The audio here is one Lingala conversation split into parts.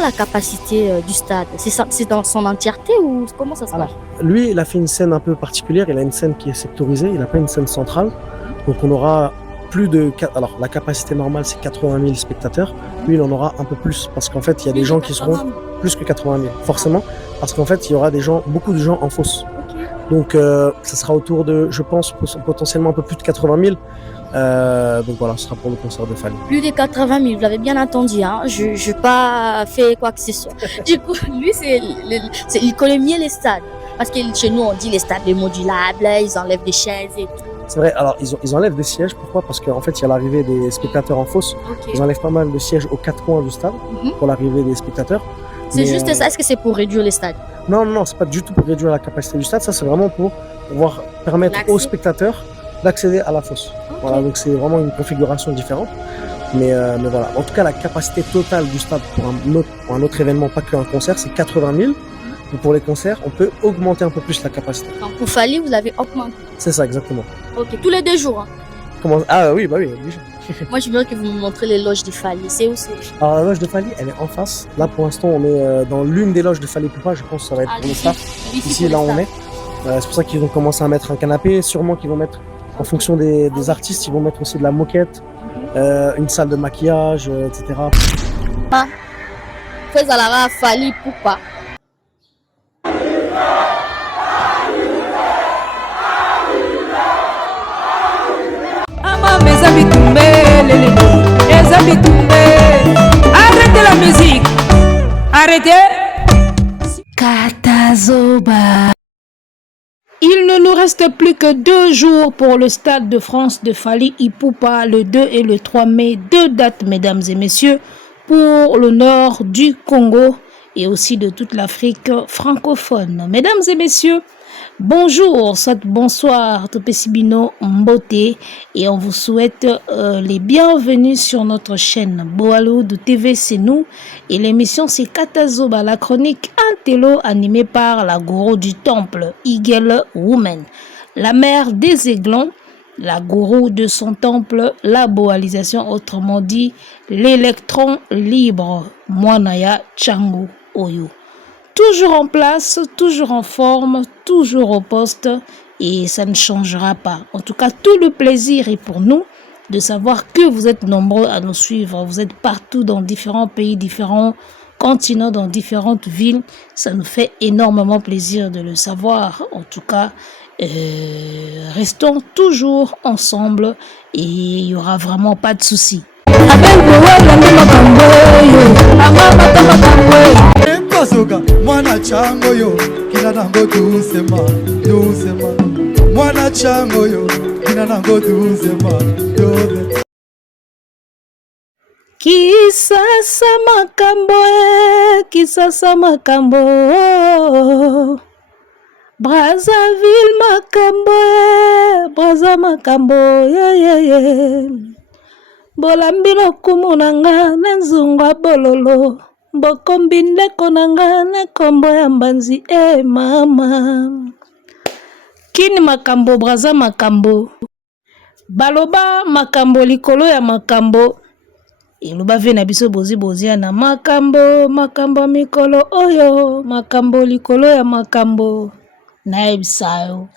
la capacité du stade? C'est dans son entièreté ou comment ça se passe? Alors, lui, il a fait une scène un peu particulière. Il a une scène qui est sectorisée. Il n'a pas une scène centrale. Donc, on aura plus de... Alors, la capacité normale, c'est 80 000 spectateurs. Lui, il en aura un peu plus. Parce qu'en fait, il y a des gens qui seront plus que 80 000. Forcément. Parce qu'en fait, il y aura beaucoup de gens en fosse. Donc, ça sera autour de, je pense, potentiellement un peu plus de 80 000. Donc voilà, ce sera pour le concert de Fally. Plus de 80 000, vous l'avez bien entendu, hein. Je n'ai pas fait quoi que ce soit. Du coup, lui, il connaît mieux les stades. Parce que chez nous, on dit les stades les modulables, ils enlèvent des chaises et tout. C'est vrai, alors ils enlèvent des sièges, pourquoi? Parce qu'en fait, il y a l'arrivée des spectateurs en fosse. Ils enlèvent pas mal de sièges aux 4 coins du stade pour l'arrivée des spectateurs. C'est juste ça, est-ce que c'est pour réduire les stades? Non, c'est pas du tout pour réduire la capacité du stade, ça c'est vraiment pour pouvoir permettre aux spectateurs d'accéder à la fosse. Voilà, donc c'est vraiment une configuration différente. Mais voilà, en tout cas la capacité totale du stade pour un autre événement, pas qu'un concert, c'est 80 000. Et pour les concerts, on peut augmenter un peu plus la capacité. Donc pour Fally, vous avez augmenté? C'est ça, exactement. Ok, tous les 2 jours, hein. Comment? Ah oui, bah oui. Moi, je voudrais que vous me montrez les loges de Fally. C'est où c'est? Alors la loge de Fally, elle est en face. Là, pour l'instant, on est dans l'une des loges de Fally Ipupa. Je pense que ça va être pour le staff. Ici, là, on est. C'est pour ça qu'ils vont commencer à mettre un canapé. Sûrement qu'ils vont mettre, en fonction des artistes, ils vont mettre aussi de la moquette, une salle de maquillage, etc. Fais à la Fally Ipupa. Arrêtez la musique. Arrêtez. Katazoba. Il ne nous reste plus que 2 jours pour le Stade de France de Fally Ipupa, le 2 et le 3 mai. 2 dates, mesdames et messieurs, pour le nord du Congo et aussi de toute l'Afrique francophone. Mesdames et messieurs, bonjour, soit bonsoir, Topesibino Mbote, et on vous souhaite les bienvenus sur notre chaîne Boalo de TV, c'est nous, et l'émission c'est Katazoba, la chronique Intello animée par la gourou du temple, Eagle Woman, la mère des aiglons, la gourou de son temple, la boalisation, autrement dit l'électron libre, Mwanaya Changu Oyo. Toujours en place, toujours en forme, toujours au poste et ça ne changera pas. En tout cas, tout le plaisir est pour nous de savoir que vous êtes nombreux à nous suivre. Vous êtes partout dans différents pays, différents continents, dans différentes villes. Ça nous fait énormément plaisir de le savoir. En tout cas, restons toujours ensemble et il n'y aura vraiment pas de soucis. Mwana chango yo kina nango dusema mwana chango yo kina nango dusema kisasa makambo Brazzaville makambo bolambilo kumunanga nenzungwa bololo bokombi ndeko nanga na kombo ya mbanzi mama kini makambo braza makambo baloba makambo likolo ya makambo eloba ve na biso bozi na makambo mikolo oyo makambo likolo ya makambo na ebisayo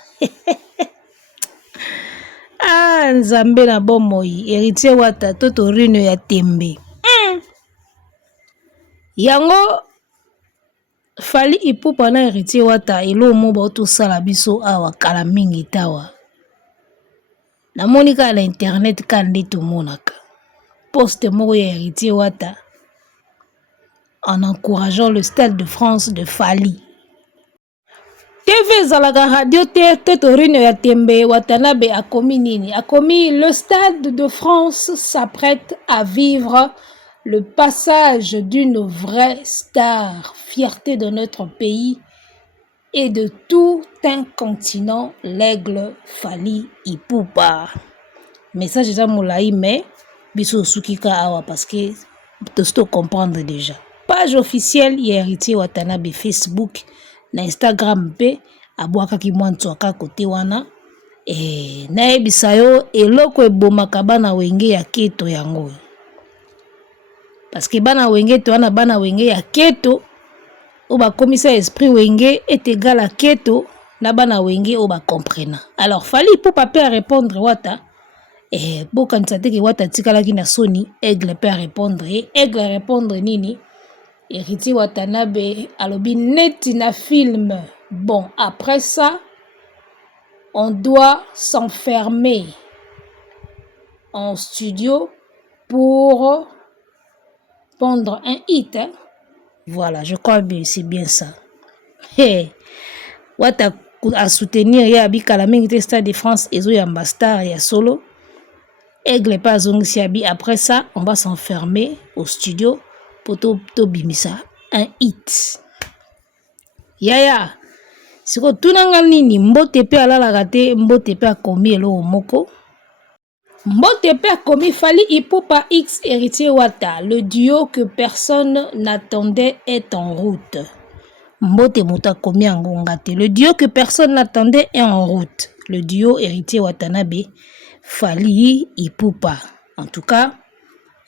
nzambe na bomoi héritier wata toto rino ya tembe yango Fally Ipupa na héritier wata elo mo ba to sala biso awa kala mingi tawa na monika na internet kandi to monaka poste moko ya héritier wata en encourageant le Stade de France de Fally TV zalaga radio te torino ya tembe Watanabe akomi nini akomi le Stade de France s'apprête à vivre le passage d'une vraie star, fierté de notre pays et de tout un continent, l'aigle Fally Ipupa. Message déjà moulaï, mais biso sukika awa parce que tu comprendre déjà. Page officielle héritier Watanabe Facebook, na Instagram pe abwaka ki mwantswaka kote wana na ebisa yo eloko ebomaka bana wenge ya keto yango. parce que bana wenge to ana bana wenge ya keto o ba komisa esprit wenge est égal à keto na bana wenge o ba comprena. Alors Fally Ipupa peut répondre wata bokanisa te ke wata tikalaki na soni. Aigle peut répondre Aigle répondre nini Héritier Watanabe alobi neti na film. Bon, après ça on doit s'enfermer en studio pour pondre un hit. Voilà, je crois que c'est bien ça. Hey, wata à soutenir ya bikala mingi Stade de France ezo ya Mbastar ya solo. Aigle pas zongisi abi. Après ça, on va s'enfermer au studio pour to bimisa un hit. Yaya, siko tunanga nini mbote pe alalaka te, mbote pe akomi elo moko. Mbote pe akomi Fally Ipupa X Héritier Wata, le duo que personne n'attendait est en route. Mbote muta komi angongate, le duo que personne n'attendait est en route. Le duo Héritier Watanabe Fally Ipupa. En tout cas,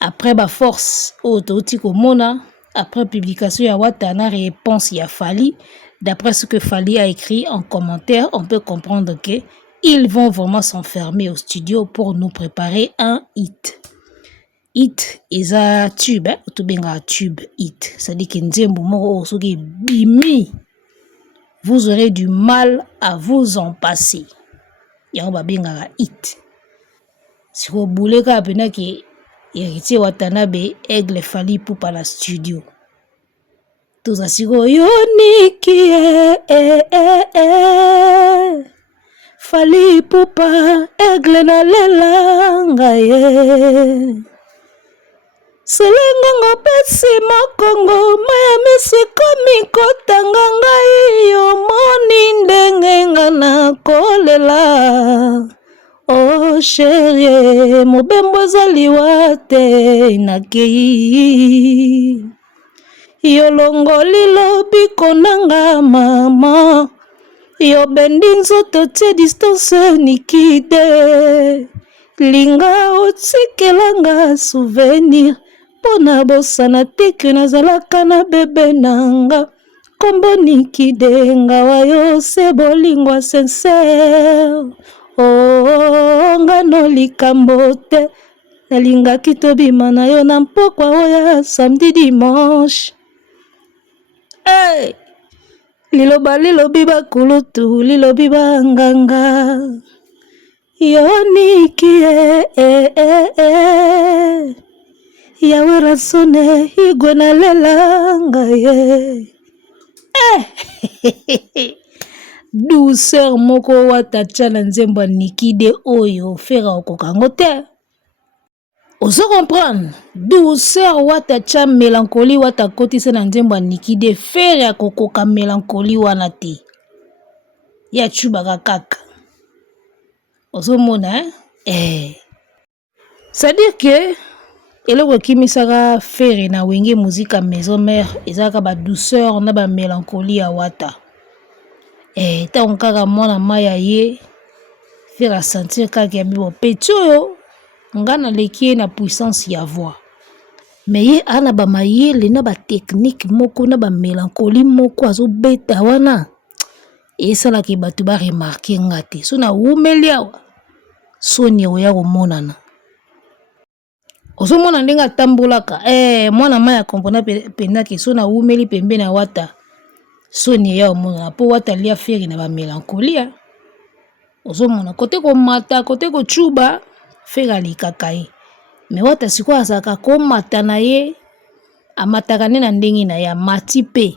après ba force autoti komona, après publication ya Watana réponse ya Fally, d'après ce que Fally a écrit en commentaire, on peut comprendre que ils vont vraiment s'enfermer au studio pour nous préparer un hit. Hit is a tube, to benga tube hit. C'est-à-dire que nzembo moko osoki bimi, vous aurez du mal à vous en passer. Yango ba benga hit. Si vous voulez ka pena ki Héritier Watanabe Aigle Fally Ipupa na studio. Toza siko yoniki Fally Ipupa Aigle na lelanga Selengongo pesi mokongo maya misikomi kotanga ngai yo moni ndenge nga na kolela. Oh chérie, mobembo ezali wate nakei. Yo longoli lobi konanga mama. Yo bendi nzoto tie distance nikide. Linga otikelanga souvenir. Pona bosana teke nazalaka na bebe nanga. Kombo nikide ngawa yo se bolingwa sincère. Oh, ngano likambo te. Nalingaki tobima na yo na mpokwa oya samedi dimanche. Hey! Liloba lilobi bakulutu, lilobi banganga. Yoniki Yawe rasone igwe na lelanga douceur moko watacha na nzembo nikide oyo fera okokango te. Ozo comprendre? Douceur watacha mélancolie watakotisa na nzembo nikide fera kokoka mélancolie wana te. Ya chubaka kaka. Ozo mona c'est-à-dire que eloko kimisaka fere na wenge muzika maison mère ezaka ba douceur na ba mélancolie ya wata. Tant kaka mwana maya ye faire sentir kaka bibo petio ngana leki na puissance ya voix. Mais ye ana ba mayele na ba technique moko na ba mélancolie moko azo beta wana. Et ça la ki batu ba remarquer ngate. So na umeli awa soni oya komonana. Ozo mona ndenga tambolaka mwana maya kompona penda ke so na umeli pembe na wata. Soni ya omona po wata lia feri na ba mélancolie. Ozo mona kote ko mata kote ko chuba fera likakai. Me wata sikwa asaka ko mata na ye amataka na ndengi na ya mati pe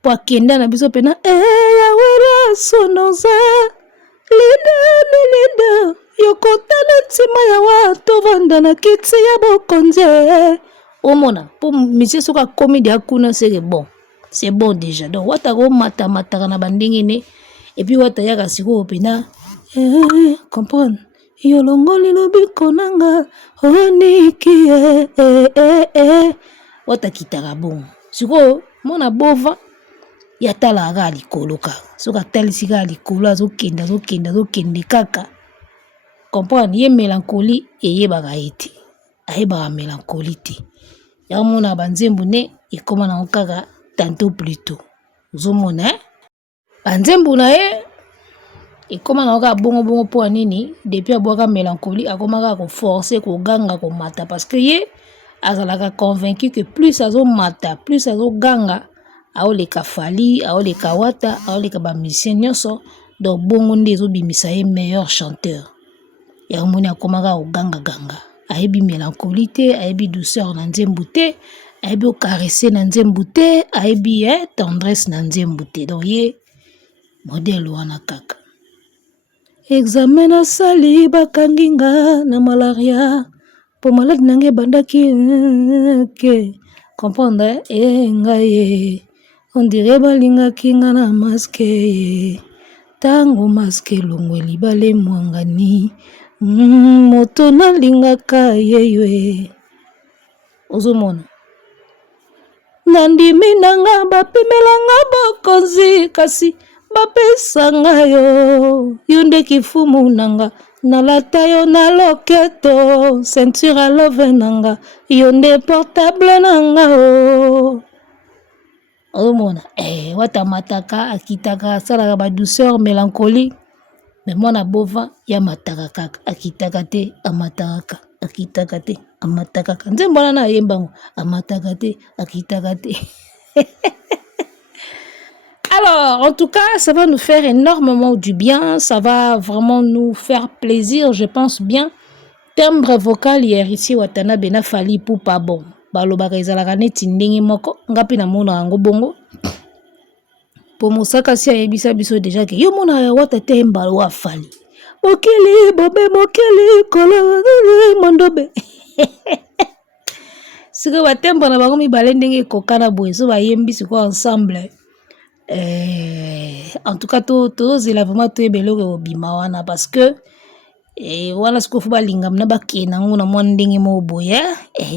po akenda na biso pena ya wera sonoza linda yokotana tima ya watu vanda na kiti ya bokonze. Omona po monsieur soka komedi akuna c'est bon déjà. Donc wata ko mata na bandingi ne et puis wata yaka siko pena comprendre yo longoli lobi konanga oniki wata kitaka bon siko mona bova ya tala ga likoloka soka talisika likolo azokende kaka comprendre ye mélancolie et ye baka ete aye baka mélancolie te Yamona banzembo ne ekoma na okaka tantôt plus tôt. Ozomona banzembo na ye ekoma na okaka bongo po nini depuis abwaka mélancolie akomaka ko forcer ko ganga ko mata parce que ye azalaka convaincu que plus azomata plus azoganga aoleka Fally aoleka Wata aoleka ba musicien nyonso donc bongo nde ezobimisa ye meilleur chanteur. Yamoni akomaka oganga ganga ayebi mélancolie te ayebi douceur na nzembo te ayebi okaresser na nzembo te ayebi tendresse na nzembo te donc ye modèle wana kaka. Examen na sali bakangi nga na malaria po malade nange bandaki ke comprendre ngai on dirait balingaki nga na maske tango maske longwe libale mwangani moto nalingaka yeyo. Ozomona nandimi nanga bapimelanga bokonzi kasi bapesanga yo nde kifumu nanga nalata yo na loketo ceinture à love nanga yo nde portable nanga Ozomona Wata mataka akitaka asalaka ba douceur mélancolie mais mwana bova ya mataka kaka akitaka te amataka akitaka te amataka nzembo wana na yembango amataka te akitaka te. Alors, en tout cas, ça va nous faire énormément du bien. Ça va vraiment nous faire plaisir, je pense bien. Timbre vocal hier ici, Watanabe na Fally Ipupa bon. Balobaka ezalaka neti ndenge moko. Ngapi na mona yango bongo. Po mosaka si ayebisa biso déjà que yo mona ya Wata te mbalo wa Fally. Mokili, bobe mokili, kolo, mondobe. Siko batembo na bango mibale ndenge kokana boye. So bayembisi ko ensemble. En tout cas c'est la vraiment très belle au bimawana parce que voilà ce qu'il faut balingam na bakenango na mwandenge mo boye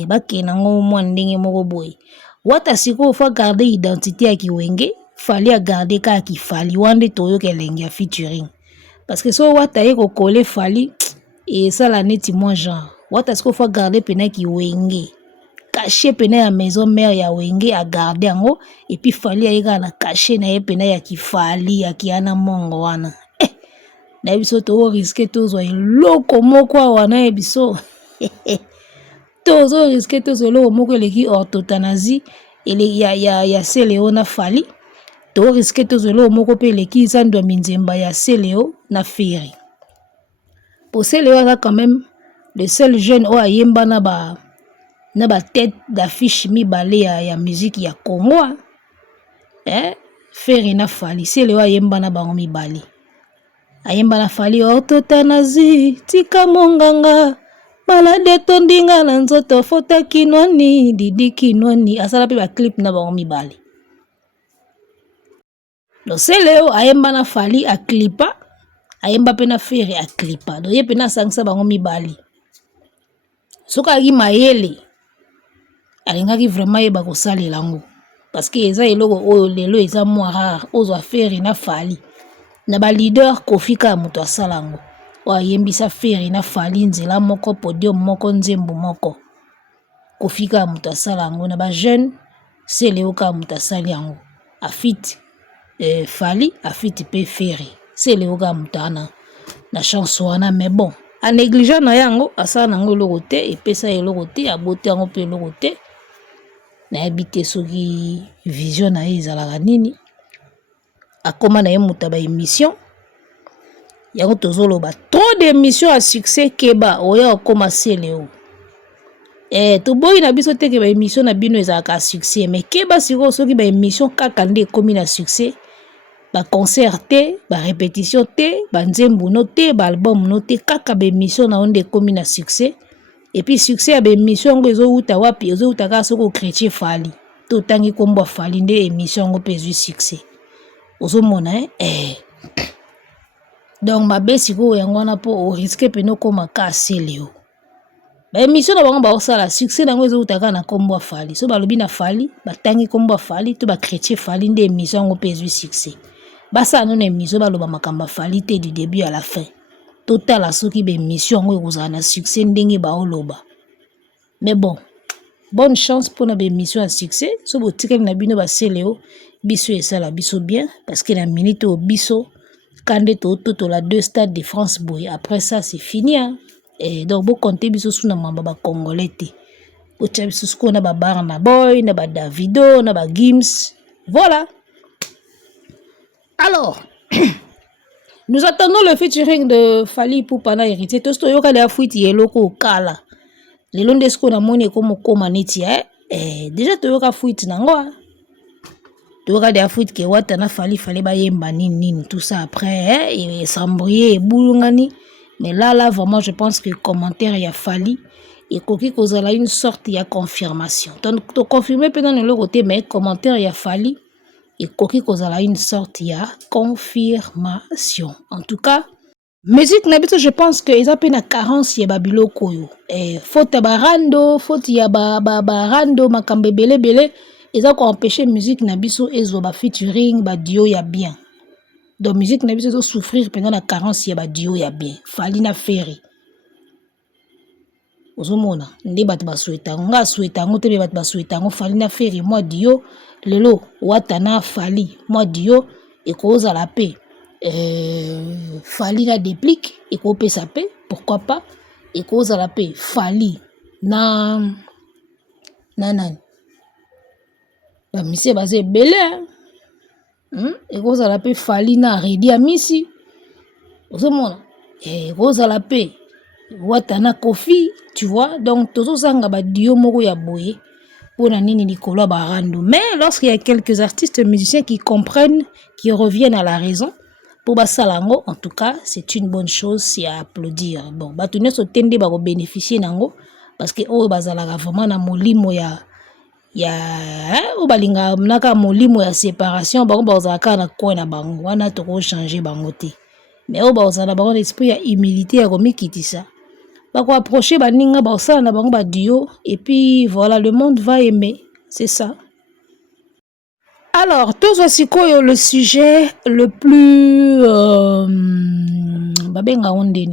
bakenango mwandenge mo boye Wata siko faut garder identité ya Kiwenge Fally a garder ka ki Fally wande toyo kelenge ya featuring parce que so Wata ye ko coller Fally et ça la neti moi genre Wata siko faut garder pena Kiwenge caché pena ya maison mère ya Wenge a garder yango et puis Fally ayeka na caché na ye pena ya ki Fally ya kiana mongo wana na biso to risquer tozwa eloko moko wana biso tozo risquer tozwa eloko moko eleki orthothanasie ele ya Seleo na Fally to risquer tozwa eloko moko pe eleki Zandwa Minzemba ya Seleo na Ferry pour Seleo là quand même le seul jeune o ayemba na ba tête d'affiche mibale ya musique ya Congo Ferry na Fally Seleo ayemba na bango mibale ayemba na Fally orthothanasie tika monganga malade tondinga na nzoto fota kinwani didi kinwani asala pe ba clip na bango mibale do Seleo ayemba na Fally a clipa ayemba pe na Ferry a clipa do ye pe na sangisa bango mibale soka gi mayele alingaki vraiment yeba kosalela ngo parce que eza eloko oyo lelo eza moi rare ozwa Ferry na Fally na ba leader kofika moto asalango wa yembisa Ferry na Fally nzela moko podium moko nzembo moko kofika moto asalango na ba jeune Seleo ka moto asaliango afit Fally afit pe Ferry Seleo ka moto ana na chance wana mais bon a négligeant na yango asala nango eloko te epesa eloko te abote yango pe eloko te na habite soki vision na ye ezalaka nini akoma na ye moto ba émission yango tozoloba trop d'émissions à succès keba oya okoma Seleo toboyi na biso te ke ba émission na bino ezalaka à succès mais keba siko soki ba émission kaka nde ekomi na succès ba concert te ba répétition te ba nzembo no te ba album no te kaka ba émission na onde ekomi na succès et puis succès ya ba émission ngo ezouta wapi ezouta ka soko chrétien Fally to tangi kombo Fally nde émission ngo pe succès ozomona donc mabe siko yango wana po o risque pe no koma ka Seleo ba émission na bango ba osala succès nango ezouta ka na kombo Fally so balobi na Fally batangi kombo Fally to ba chrétien Fally nde émission ngo pe succès basa no na émission baloba makamba Fally te du début à la fin total soki ba émission ngo ekozala na succès ndenge ba oloba mais bon bonne chance pour notre émission à succès. So bo tikel na bino ba seleo biso et ça la biso bien parce que la minute au biso quand to la 2 stades de France boy. Après ça c'est fini hein. Et donc bo compter biso sous na mamba ba congolais té. Bo tia biso sous na ba Barna Boy, na ba Davido, na ba Gims. Voilà. Alors nous attendons le featuring de Fally Ipupa na héritier. Tosto yoka le afuiti yeloko kala. Les longs de ce qu'on a monné comme neti déjà tu yoka fuiti nango. Tu yoka de afuiti ke watana Fally ba yemba nini tout ça après et s'embrouiller et boulungani. Mais là vraiment je pense que le commentaire y a Fally et koki kozala une sorte y a confirmation. Donc tu confirmer peut dans le côté mais commentaire y a Fally et koki kozala une sorte y a confirmation. En tout cas musique n'habite je pense que ils appellent la carence ya babilo koyo faute barando faute ya barando makambe belé ils ont empêché musique nabiso ezo ba featuring ba dio ya bien donc musique nabiso ezo souffrir pendant la carence ya ba dio ya bien Fally na Ferry ozomona nde bato ba souhaita nga souhaita ngo te bato ba souhaita ngo Fally na Ferry moi dio lelo watana Fally moi dio et cause à la paix. Fally la déplique et qu'on peut s'appeler pourquoi pas et cause à la paix Fally na ba monsieur basé belé et cause à la paix Fally na Redi Amisi ozomona et cause à la paix watana Kofi tu vois donc tozo sanga ba dio moko ya boye pour na nini Nicolas Barando mais lorsqu'il y a quelques artistes musiciens qui comprennent qui reviennent à la raison pour Basalango, en tout cas, c'est une bonne chose, c'est à applaudir. Bon, batuné so tende ba bénéficier nango parce que o bazala vraiment na molimo ya o balinga naka molimo ya séparation ba bazaka na ko na bango wana to ko changer bango te. Mais o bazala ba esprit ya humilité ya komikitisa. Ba ko approcher ba ninga ba sala na bango ba duo et puis voilà, le monde va aimer, c'est ça. Alors, tout voici le sujet le plus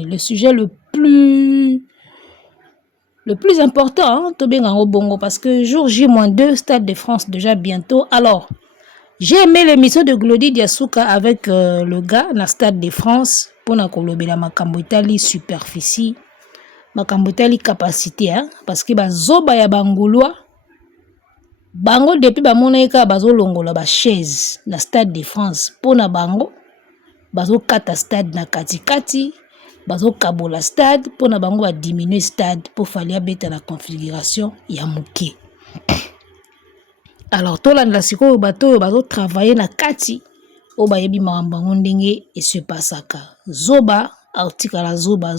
le sujet le plus important hein, bongo parce que jour J-2 Stade de France déjà bientôt. Alors, j'ai aimé l'émission de Glody Diasuka avec le gars na Stade de France pour na kolobela makambo Italie superficie makambo Italie capacité hein, parce que bazoba ya bangulwa bango depuis ba monaika bazo longola ba chaise na Stade de France pona bango bazo kata stade na katikati bazo kabola stade pona bango ba diminuer stade pour Fally beta la configuration ya muke. Alors tolanda siko bato bazo travailler na kati o ba yebi makambo ndenge et se passaka zoba article la zoba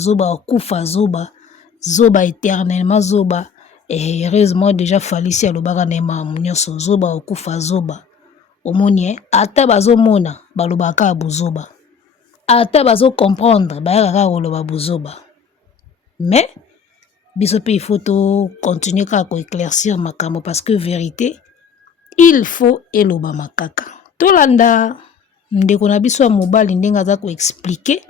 kufa zoba éternellement zoba. Et heureusement déjà Fally si alobaka na mamunyoso zoba okufa zoba omoni ata bazomona balobaka buzoba ata bazo comprendre bayaka koloba buzoba mais biso pe il faut to continuer ka ko éclaircir makambo parce que vérité il faut eloba makaka tolanda ndeko na biso ya mobali ndenge aza ko expliquer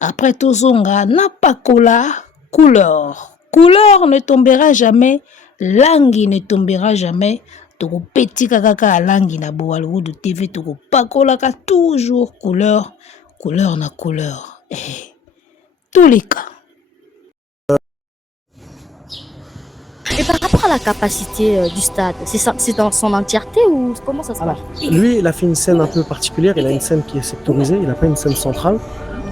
après tozonga na pakola couleur ne tombera jamais, langue ne tombera jamais. Toko petit kaka langue na boalu de TV toko pakola ka toujours couleur na couleur. Tous les cas. Et par rapport à la capacité du stade, c'est dans son entièreté ou comment ça se passe? Lui, il a fait une scène un peu particulière. Il a une scène qui est sectorisée. Il n'a pas une scène centrale.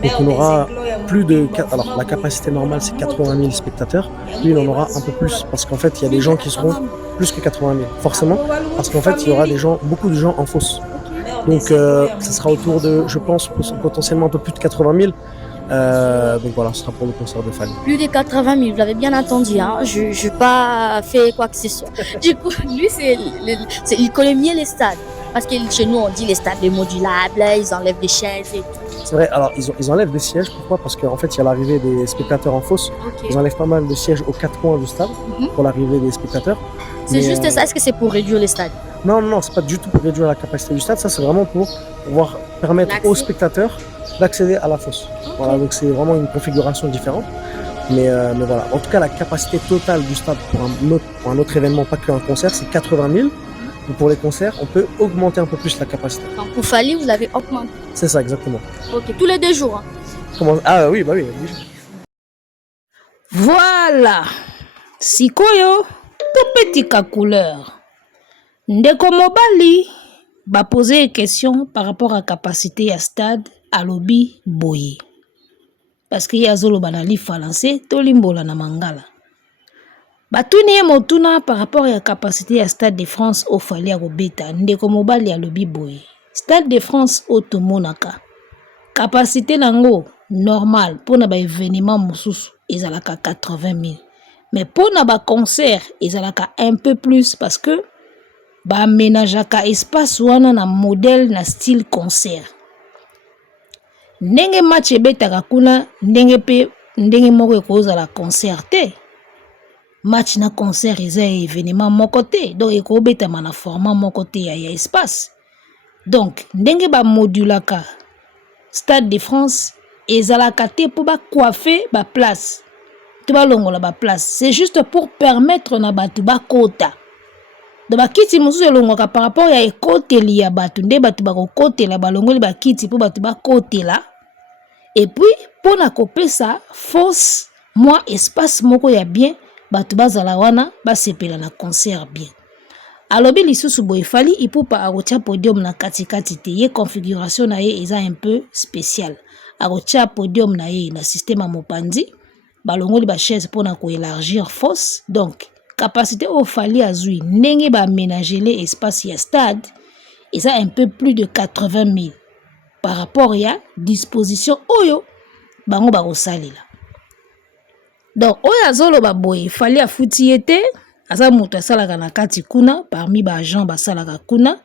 Donc on aura plus de... Alors la capacité normale c'est 80 000 spectateurs. Lui il en aura un peu plus parce qu'en fait il y a des gens qui seront plus que 80 000. Forcément parce qu'en fait il y aura beaucoup de gens en fosse. Donc ça sera autour de, je pense, potentiellement un peu plus de 80 000. Donc voilà, ce sera pour le concert de Fally. Plus de 80 000, vous l'avez bien entendu, hein? Je n'ai pas fait quoi que ce soit. Du coup, lui, il connaît mieux les stades. Parce que chez nous, on dit les stades modulables, ils enlèvent des chaises et tout. C'est vrai, alors ils enlèvent des sièges, pourquoi? Parce qu'en fait, il y a l'arrivée des spectateurs en fosse. Okay. Ils enlèvent pas mal de sièges aux 4 coins du stade pour l'arrivée des spectateurs. C'est juste ça, est-ce que c'est pour réduire les stades? Non, c'est pas du tout pour réduire la capacité du stade, ça c'est vraiment pour pouvoir permettre aux spectateurs d'accéder à la fosse. Voilà, donc c'est vraiment une configuration différente. Mais voilà. En tout cas, la capacité totale du stade pour un autre événement, pas qu'un concert, c'est 80 000. Et pour les concerts, on peut augmenter un peu plus la capacité. Donc, pour Fali, vous l'avez augmenté. C'est ça, exactement. Ok, tous les 2 jours. Hein. Comment... Ah oui, bah oui. Voilà. Sikoyo, tout petit couleur. Ndeko mobali, ba poser une question par rapport à capacité à stade à lobby boye. Parce qu'il y a zolo banali français, to limbola na mangala. Batuni motuna par rapport à la capacité à Stade de France au fali à Robeta, ndeko mobali à lobby boye. Stade de France au tomonaka. Capacité nango normal pour na ba événement mususu ezalaka 80 000. Mais pour na ba concert ezalaka un peu plus parce que ba ménageaka espace wana na modèle na style concert. Ndenge match ebetaka kuna ndenge moko ekozala concert te. Match na concert eza événement moko te, donc ekobetama na format moko te ya espace. Donc ndenge ba modulaka Stade de France ezalaka te pour ba coiffer ba place. To ba longola ba place, c'est juste pour permettre na batu ba kota. De ba kiti mususu elongwaka par rapport ya ekoteli ya batu nde batu ba kokotela balongoli ba kiti pour batu ba kotela. Et puis pour na kopesa force moi espace moko ya bien batu bazala wana basepela na concert bien. Alobi lisusu boye fali ipupa akotia podium na katikati te ye configuration na ye eza un peu spécial. Akotia podium na ye na système à mopanzi balongoli ba chaise pour na ko élargir fosse. Donc capacité au fali azui ndenge ba aménager les espace ya stade eza un peu plus de 80 000 par rapport ya disposition oyo bango ba kosalela. Donc oyo azolo ba boye fali afuti ete aza moto asalaka na kati kuna parmi ba agent basalaka kuna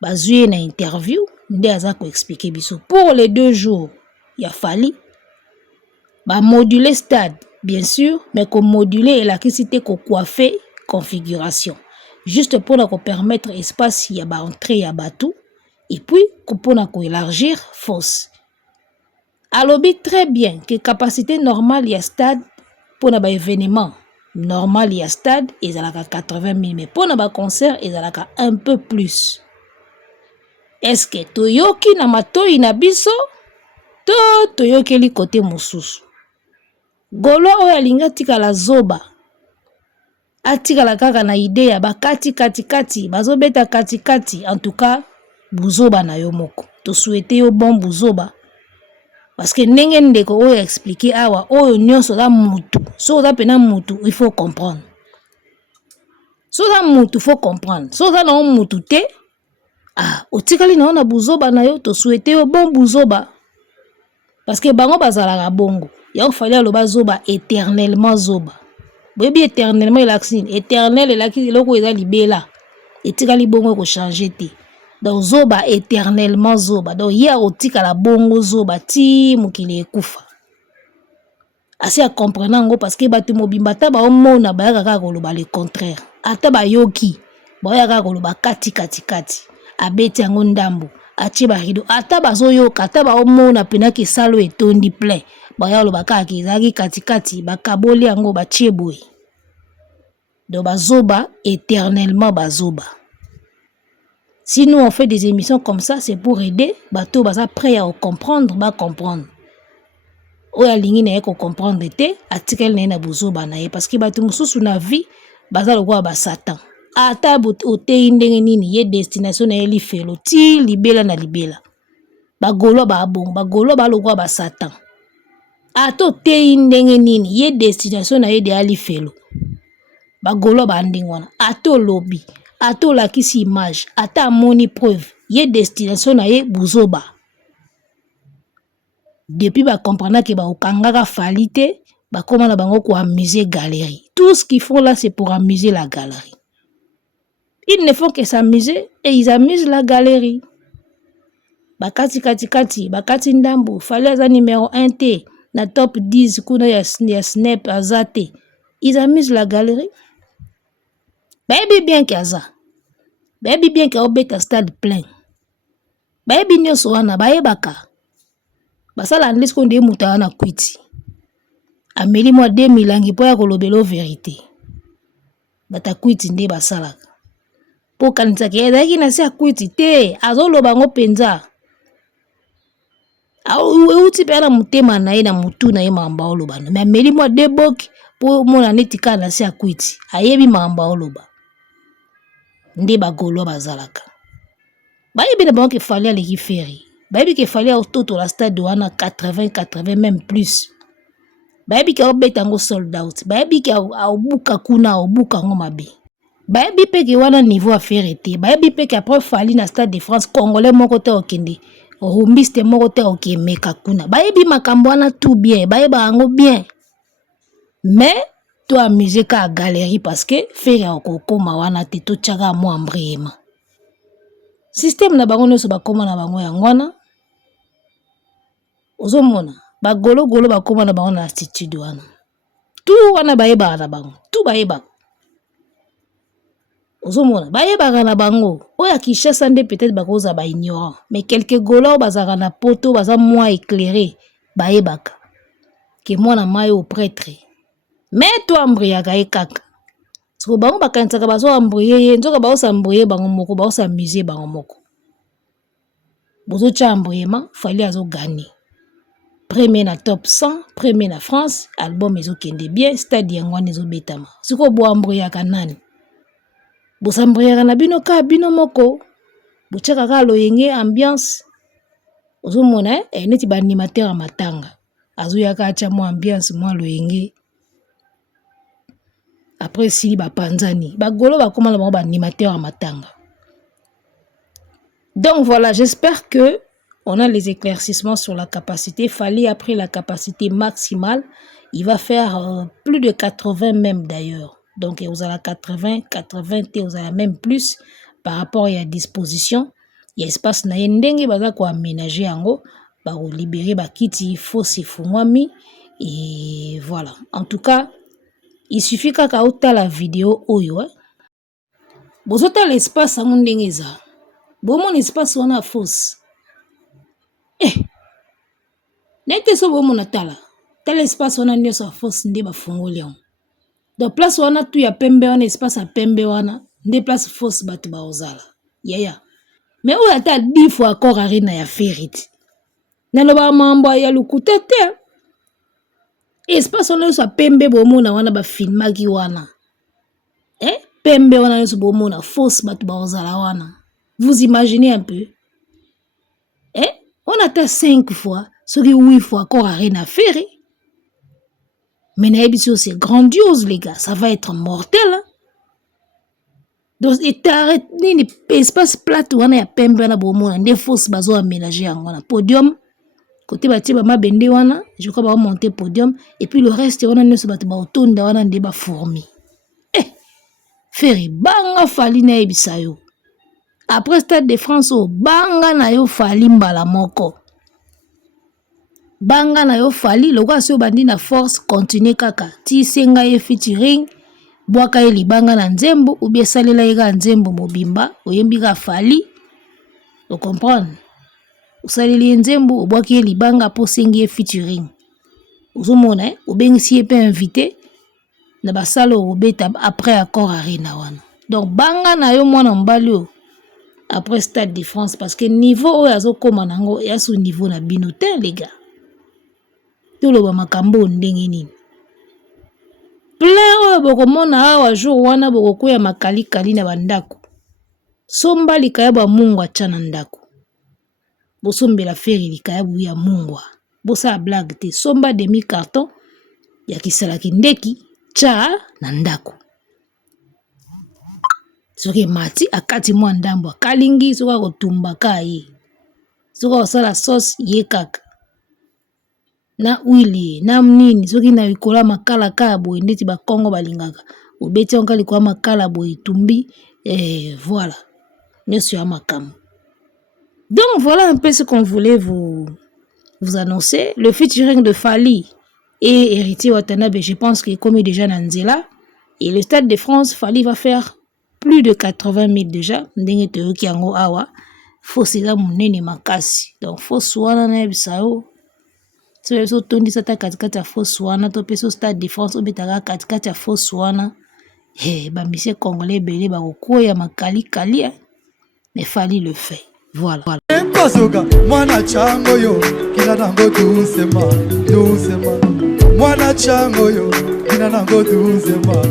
bazui na interview nde aza ko expliquer biso pour les 2 jours ya fali ba moduler stade bien sûr mais ko moduler elakisite ko coiffer configuration juste pour na ko permettre espace ya ba entrée ya batou et puis pour na ko élargir fosse. Alobi très bien que capacité normale ya stade pour na ba événement normal ya stade ezalaka 80 000 mais pour na ba concert ezalaka un peu plus. Est-ce que toyoki na matoi na biso to toyokeli côté mususu? Golo oyo alinga tikala zoba atikala kaka na idée ya bakati kati bazobeta kati en tout cas buzoba na yo moko to souhaiter yo bon buzoba parce que ndenge ndeko oyo expliquer awa oyo nyonso za mutu so za pena mutu il faut comprendre so za mutu faut comprendre so za na mutu te otikali na ona buzoba na yo to souhaiter yo bon buzoba parce que bango bazalaka bongo ya fallait aloba zoba éternellement zoba boyebi éternellement elaxine éternel elaki eloko eza libela etikali bongo ko changer te donc zoba éternellement zoba donc ya otikala bongo zoba ti mokili ekufa asi a comprendre ngo parce que batu mobimba ta ba omona ba yaka koloba le contraire ata ba yoki ba yaka koloba kati abeti yango ndambo atie ba rido ata bazoyoka ata ba omona pena ki salo etondi plein ba ya loba kaki ezaki kati bakaboli yango batie boye donc bazoba éternellement bazoba. Si nous on fait des émissions comme ça c'est pour aider bato baza prêt à comprendre ba comprendre oya lingi na ko comprendre te article na buzoba na ye parce que bato mususu na vie baza lokwa ba satan ata otei ndenge nini ye destination na ye lifelo ti libela na libela bagolo ba bon bagolo ba lokwa ba satan ata otei ndenge nini ye destination na ye de alifelo bagolo ba ndenge wana ata lobby ata lakisi image ata moni preuve ye destination na ye buzoba depuis ba comprendre que ba okangaka fali te ba koma na bango ko amuser galerie tout ce qu'ils font là c'est pour amuser la galerie. Ils ne font que s'amuser et ils amusent la galerie. Bakati bakati ndambo fallait aza numéro 1 te na top 10 kuna ya snap azate. Ils amusent la galerie. Baby bien kaza. Baby bien ka obeta stade plein. Baby nyonso wana bayebaka. Basala ndisi ko nde muta na kwiti. ameli moi 2000 angi po ya kolobelo vérité batakwiti nde basalaka po kanisaki ezalaki na se akwiti te azoloba ngo penza euti mpe na motema na ye na motu na ye makambo aoloba no me ameli moi 2 boki po mona neti kaka na se akwiti ayebi makambo aoloba nde bagolo bazalaka bayebi na bango ke fali aleki feri bayebi ke fali autotola stade wana 80 même plus bayebi ke aobeta yango sold out bayebi ke aobuka kuna aobuka yango mabe bayebi mpe ke wana niveau ya feri te bayebi mpe ke apres fali na stade de France congolais moko te okende rumbiste moko te okemeka kuna bayebi makambo wana tout bien bayeba yango bien mais to amuse ka galerie parce que feri akokoma wana te totiaka mwa mbrema système na bango nyonso bakoma na bango yango wana ozomona bagologolo bakoma na bango na attitude wana tout wana bayebaka na bango tout bayebaka ozomona bayebaka na bango oyo Kinshasa nde peut-être bakoza ba ignorant mais quelques golo bazaka na poto baza moins éclairé bayebaka ke mwana mai au prêtre mais to ambriaka ye kaka soko bango bakanisaka bazo ambriye ye nzoka baosa ambriye bango moko baosa musée bango moko bozo cha ambriyema fali azo gagner premier na top 100 premier na France album ezokende bien stade yango wana ezobetama siko bo ambriyaka nani bosambriyaka na bino ka bino moko bochaka ka loyenge ambiance ozomona neti ba animateur ya matanga azoyaka acha mo ambiance mo loyenge après sili bapanzani bagolo bakoma na ba animateur ya matanga. Donc voilà, j'espère que on a les éclaircissements sur la capacité. Fali après la capacité maximale, il va faire plus de 80 même d'ailleurs. Donc vous avez 80 et vous avez même plus par rapport à la disposition. Il y a espace na yendenge baza ko aménager yango ba libérer ba kiti fausse fungwami et voilà. En tout cas, il suffit kaka uta la vidéo oyo. Bozota l'espace yango ndenge eza. Bon mon espace wana fausse. Nete so bon mon atala. Tel espace wana nyo sa fausse nde ba fungoli yango. Donc place wana tu ya pembe wana espace ya pembe wana nde place fausse batu ba ozala. Yeah. Mais ou ata 10 fois encore arena ya feriti. Nalo ba mambo ya lukuta te. Espace wana sa pembe bomona wana ba filmaki wana. Pembe wana so bomona fausse batu ba ozala wana. Vous imaginez un peu? On atteint 5 fois, ce qui 8 fois encore arena ferri. Mais c'est grandiose les gars, ça va être mortel. Hein? Donc et t'arrêtes ni espace plat ou on a pembe na bomona des fausses bazo aménager en wana podium côté bati ba mabende wana je crois ba monter podium et puis le reste on a ne se batu ba otonda wana ndeba fourmi feri banga fali na ebisayo après stade de France o banga na yo fali mbala moko banga na yo fali lokwa so bandi na force continuer kaka ti senga ye featuring bwaka ye libanga na nzembo ou bien salela ye ga nzembo mobimba oyembi ka fali o comprendre usaleli nzembo obwaki ye libanga po sengi ye featuring uzomona obengisi ye pe invité na basalo obeta après accord arena wana donc banga na yo mwana mbali o après stade de France parce que niveau oyo azokoma nango ya sous niveau na bino te les gars tout le makambo ndenge nini plein oyo bokomona awa jour wana bokokuya makali kali na bandako somba likaya ba mungu acha na ndako bosombela feri likaya buya mungu bosa blague te somba demi carton ya kisalaki ndeki cha na ndako soki mati akati mwa ndambo kalingi soka kotumba kai soka osala sauce ye kaka na huile na nini soki na ikola makala ka boye ndeti ba Kongo balingaka obeti onka likola makala boye tumbi voilà nyoso ya makamu. Donc voilà un peu ce qu'on voulait vous annoncer. Le featuring de Fali et Héritier Watanabe, je pense qu'il est comme déjà Nanzela. Et le Stade de France, Fali va faire plus de 80 000 déjà. Ndenge te yoki yango awa. Faut c'est là mon makasi. Donc faut soana na bisao. so tondisa ta katikati ya fosse wana to pe so Stade de France obetaka katikati ya fosse wana ba monsieur congolais belé ba kokoya makali mais fallait le faire. Voilà. Mpasoka mwana chango yo kina nango doucement mwana chango yo kina nango doucement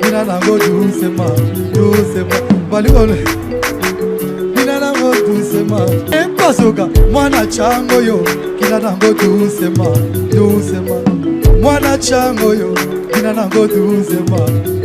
kina nango doucement balikole kina nango doucement Mpasoka mwana chango yo kina nango doucement mwana chango yo kina nango doucement